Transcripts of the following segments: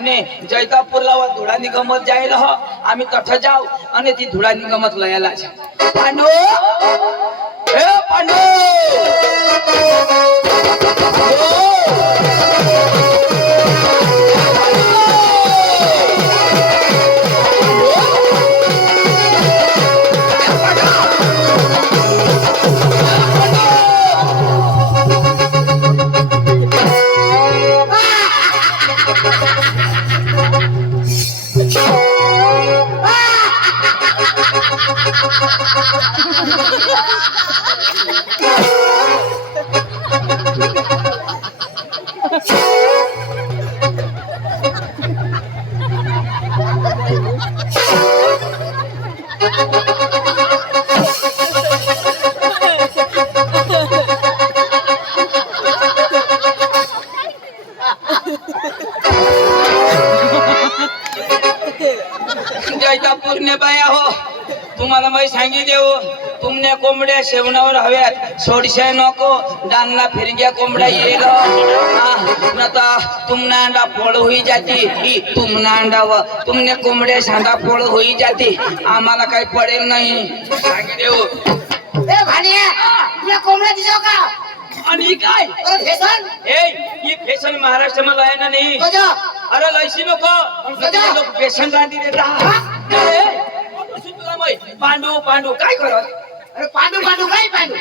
અને જયતાપુરલા ધૂળાની ગમત જાયેલા હો આમે તઠ જાવ અને તી ધૂળાની ગમત લયેલા છે પાંડુ હે પાંડુ जयतापुर ने बाया हो तुम्हाला मैं सांगी देऊ तुमने कोंबड्या शेवणावर हव्यात सोडशे नको डांगना फिरग्या कोंबड्या येईल नता तुमना अंडा पोळ होई जाती तुमना अंडा व तुमने कोंबड्या सांडा पोळ होई जाती आम्हाला काही पडेल नाही सांगी देऊ ए भानिया तुला कोंबड्या दिसो का आणि काय फॅशन ए ही फॅशन महाराष्ट्र मध्ये आहे ना नाही गजा अरे लयशी नको लोक फॅशन रांधी देतात पांडू पांडू काय करत अरे पांडू पांडू काय पांडू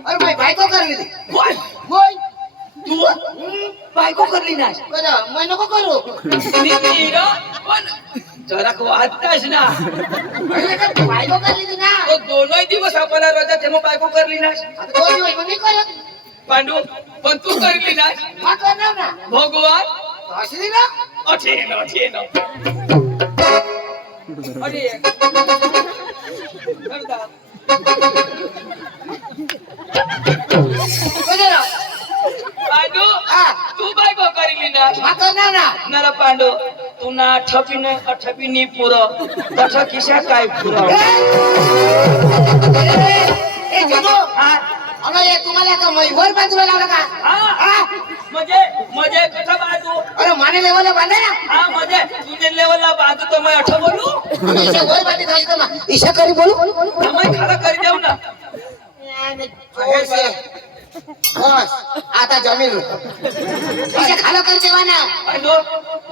अरे भाई बायको करली ती बोल बोल तू बायको करली ना गजा मैं नको करू पण जरा को आताच ना अरे का बायको करली ती ना तो दोनों दिवस आपला रोजा तेव्हा बायको करली ना आता दोन दिवस मग मी करत पांडू पण तू करली ना मग करणार ना भगवान असली ना अठेन अठेन अरे गजा पांडू तू बायको करली ना मग करणार ना नरा पांडू तू ना अठपीनी पुर तठ किशा काय पुर ए जनो अगं हे तुम्हाला का वर बाजूला लावला का मजे कथा बाजू अरे माने लेवलला बांधा ना हाँ मजे तुझे लेवलला बाजू तो मैं अठो बोलू इसे वर बांधी थाली तो ईशा करी बोलू मैं खरा कर देऊ ना बस आता जमीन इसे खालो कर देवा ना पांडू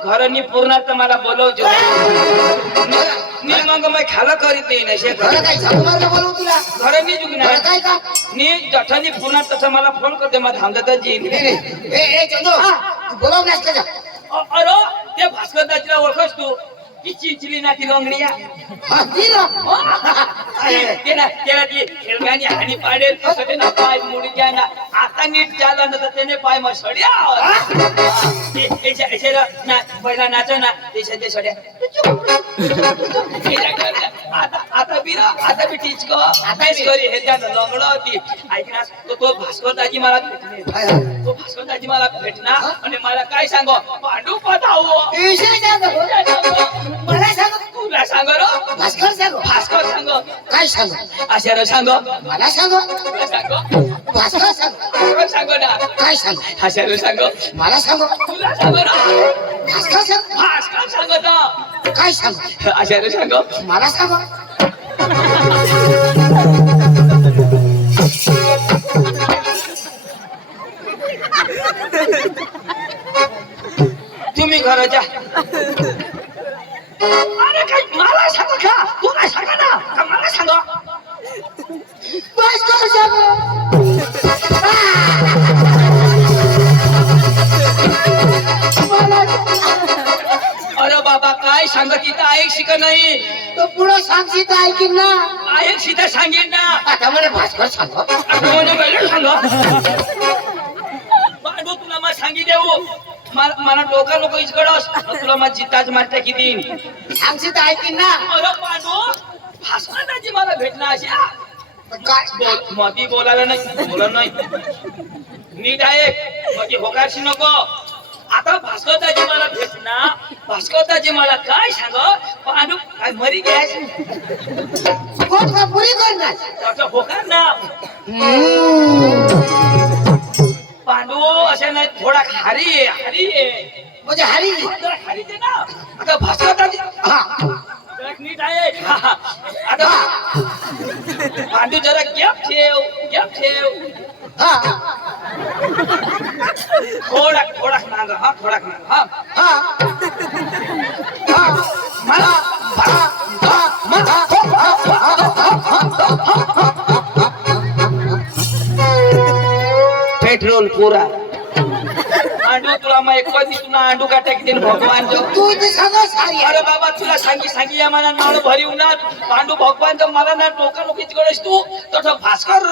घरनी पूर्ण मला बोलवજો नी मग मैं खाला करीत नाही ना शे घर काय झाडू मारलं बोलू तुला घरनी जुगना घर काय का नी जठनी पूर्ण तसं मला फोन करते मग थांबतात जी ए चंदो तू बोलव नास का अरे ते भास्कर दाजीला ओळखस तू ती चिंचली ना ती लंगडिया हां ती ना त्याला ती खेळगाणी हानी पाडेल तसं ना पाय मुडी घ्या ना आता नीट चालला ना तर त्याने पाय मग सड्या ना पहिला नाच ना ते सड्या आता बी टीच को आताच करी हे त्या लंगडा होती ऐकणार तो भास्कर दाजी मला भेटणार आणि मला काय सांगो पांडू पताव मला सांग तुला सांग रो भास्कर सांग काय सांग आशार सांग मला सांग तुला सांग भास्कर सांग ना काय सांग आशार सांग मला सांग तुला सांग रो भास्कर सांग ना काय सांग आशार सांग मला सांग तुम्ही घराच्या अरे काय मला सांग का तू काय सांग ना का मला सांग भास्कर सांग अरे बाबा काय सांगत इथं ऐक शिक नाही तो पुढे सांगशील तर ऐकीन ना ऐक सीधा सांगेन ना आता मला भास्कर सांग आता मला सांग पांडू तुला मग सांगी देऊ मला डोका नको इचकडस तुला मग जिताच मारता किती सांगशील तर ऐकीन ना अरे पांडू भास्कराची मला भेटणं अशी काय मधी बोलायला नाही बोलत नाही नीट आहे मधी होकारशी नको आता भास्करदाजी मला भेटणार भास्करदाजी मला काय सांग पांडू काय मरी गॅस कोण का पुरी करणार त्याचा होकार ना पांडू असे नाही थोडा हारी आहे म्हणजे हरी जरा खाली दे ना. आता भास्कर दाजी हा जरा नीट आहे. आता पांडू जरा गॅप ठेव, गॅप ठेव. हा थोडा थोडा माग, हा थोडा माग, हा हा हा मला पेट्रोल पूरा आंडू तुला मग एक पण तुला आंडू का टाकतील भगवान जो. तू इथे सांगा सारी अरे बाबा तुला सांगी या मना नाळ भरी उन्हात पांडू भगवान तर मला ना डोका नोकीच गणेश तू तर भास्कर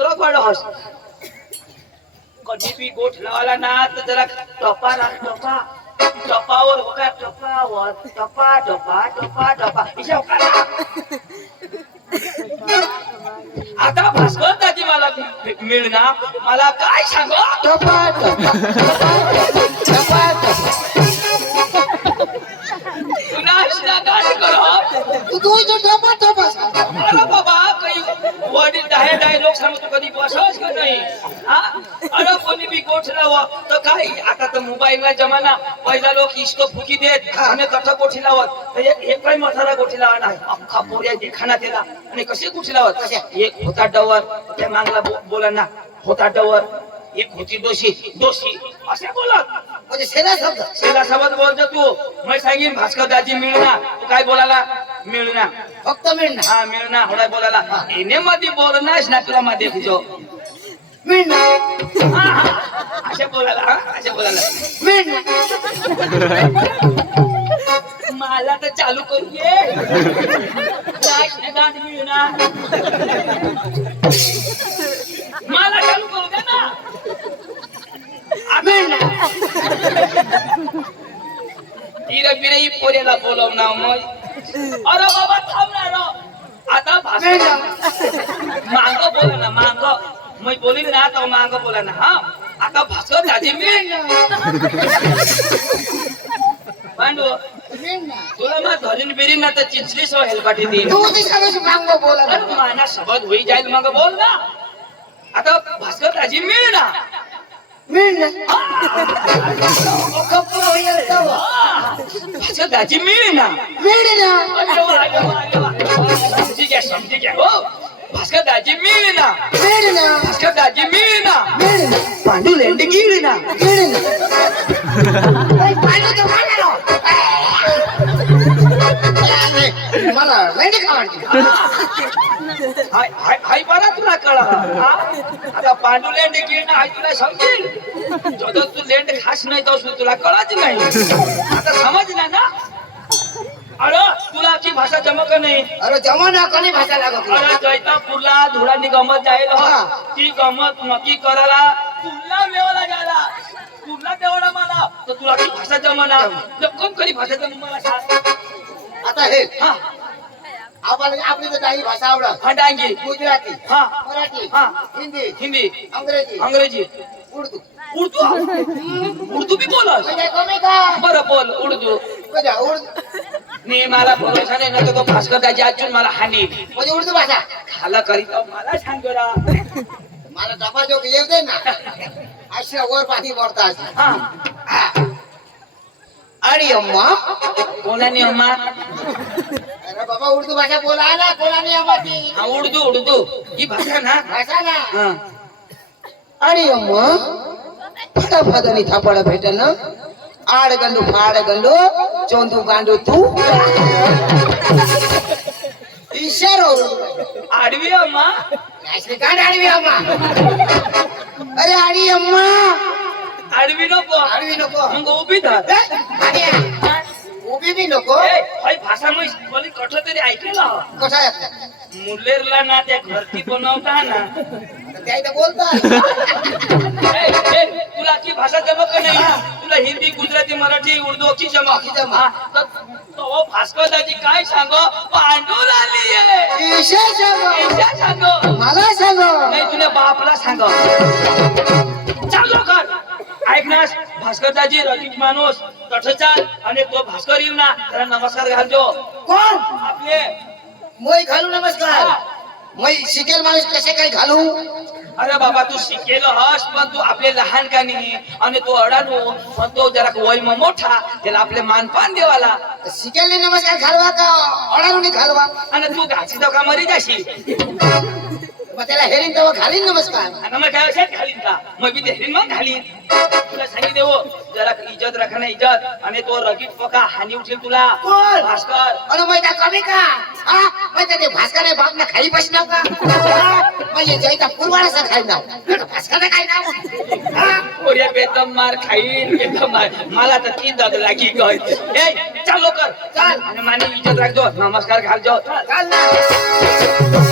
रगवड हस कधी बी गोठ लावाला ना तर जरा टपा ना टपा टपावर होका टपावर टपा टपा टपा टपा इशा होका. आता भास्कर दाजी मला मिळणार मला काय सांग तू इथे टपा टपा अरे बाबा काही वडील डायलॉग सांगतो कधी बसच का नाही. अरे कोणी बी गोठ लावं तर काय आता तर मोबाईलला जमाना पहिला लोक इष्ट फुकी देत आणि कसं गोठी लावत एक काही मथारा गोठी लावा नाही अख्खा पोऱ्या देखाना त्याला आणि कसे गोठी लावत कसे एक होता डवर त्या मागला बोला ना होता डवर एक होती दोषी दोषी असे बोलत म्हणजे सेना शब्द सेला सोबत बोलतो तू मैं सांगीन भास्कर दाजी मिळणार तू काय बोलाला मिळणार फक्त मिळणार हा मिळणार होडा बोलाला एने मध्ये बोलनास ना तुला मध्ये खिजो मिळणार अशा बोलाला अशा बोलाला मिळणार मला तर चालू करू ये मिळणार मला चालू करू दे ना तिरे बिरे पोरेला बोलवणार मग अरे बाबा थांबणार आता भाषण मांग बोला ना मांग मी बोलीन ना तो मांग बोला ना हा आता भास्कर दाजी पांडू तुला मग धरीन बिरीन ना तर चिंचली सो हेलपाटी देईन तू ते सगळं मांगो बोला अरे माना शब्द होई जाईल मग बोल ना आता भास्कर दाजी मिळणार कपूर होईल तेव्हा. भास्कर दाजी मिळणार समजी घ्या समजी घ्या हो भास्कर दाजी मिळणार भास्कर दाजी मिळणार पांडू लेंड गिळणार मला नाही का हाय बरा तुला कळा आता पांडू लेंड गिळणं हाय तुला समजेल जो तू लेंड खास नाही तो तुला कळाच नाही आता समजला ना. अरे तुला की भाषा जमक नाही अरे जमाना कोणी भाषा लागत अरे जैतापूरला धुळांनी गमत जाईल ती गमत नक्की करायला तुला मेवाला गेला तुला तेवढा मला तर तुला ती भाषा जमना कोण कधी भाषा जम मला सांग. आता हे हा आपण आपली तर काही भाषा आवडत हा डांगी गुजराती हा मराठी हा हिंदी हिंदी अंग्रेजी अंग्रेजी उर्दू उर्दू बी बोलत म्हणजे कमी का बरं बोल उर्दू म्हणजे उर्दू नाही मला भरोसा नाही ना तो भास्कर दाजी अजून मला हानी म्हणजे उर्दू भाषा खाला करीत मला सांग जरा मला डबा जो येऊ दे ना अशा वर पाणी भरतात हा आणि अम्मा कोणाने अम्मा अरे बाबा उर्दू भाषा बोला ना कोणाने अम्मा ती हा उर्दू उर्दू ही भाषा ना भाषा ना हा आणि अम्मा फटाफटानी थापड भेटन आडगंडू फाडगंडू चोंदू गांडू तू इशारो आडवी अम्मा कांड आडवी अम्मा अरे आडी अम्मा आडवी नको आडवी नको मग उभी धर उभी बी नको हाय भाषा मी बोली कठोर तरी ऐकलेलं कसा मुलेरला ना त्या घरती बनवता ना त्या इथं बोलतात तुला की भाषा जमत नाही तुला हिंदी गुजराती मराठी उर्दू की जमत तो भास्कर दाजी काय सांग पांडू आली सांग मला सांग नाही तुझ्या बापला सांग चालू कर ऐकनास भास्कर दाजी रगीच माणूस तठ चाल आणि तो भास्कर येईल ना त्याला नमस्कार घालतो कोण आपले moi घालू नमस्कार moi शिकेल माणूस कसे काय घालू अरे बाबा तू शिकेल हस पण तू आपले लहान का नाही आणि तो अडाणू पण तो जरा वय मोठा त्याला आपले मानपान देवाला शिकेल नमस्कार घालवा का ओढारून घालवा आणि तू घाची तो का मरी जाशील मग त्याला हेरीन तेव्हा घालीन नमस्कार आणि मग काय असेल घालीन का मग मी ते मग घालीन तुला सांगितले हो जरा इज्जत राखणं इज्जत आणि तो रगीत पका हानी उठेल तुला कोण? भास्कर अरे मैदा कमी का हा मैदा ते भास्कर आहे बापना खाली बसनाव का हा? म्हणजे जयता पुरवाळाचा खाई नाव भास्कर काय नाव हा? पोऱ्या बेदम मार खाईन बेदम मार मला तर तीन दाद लागी गय ए चल लवकर चल. आणि माने इज्जत राखजो नमस्कार घालजो चाल ना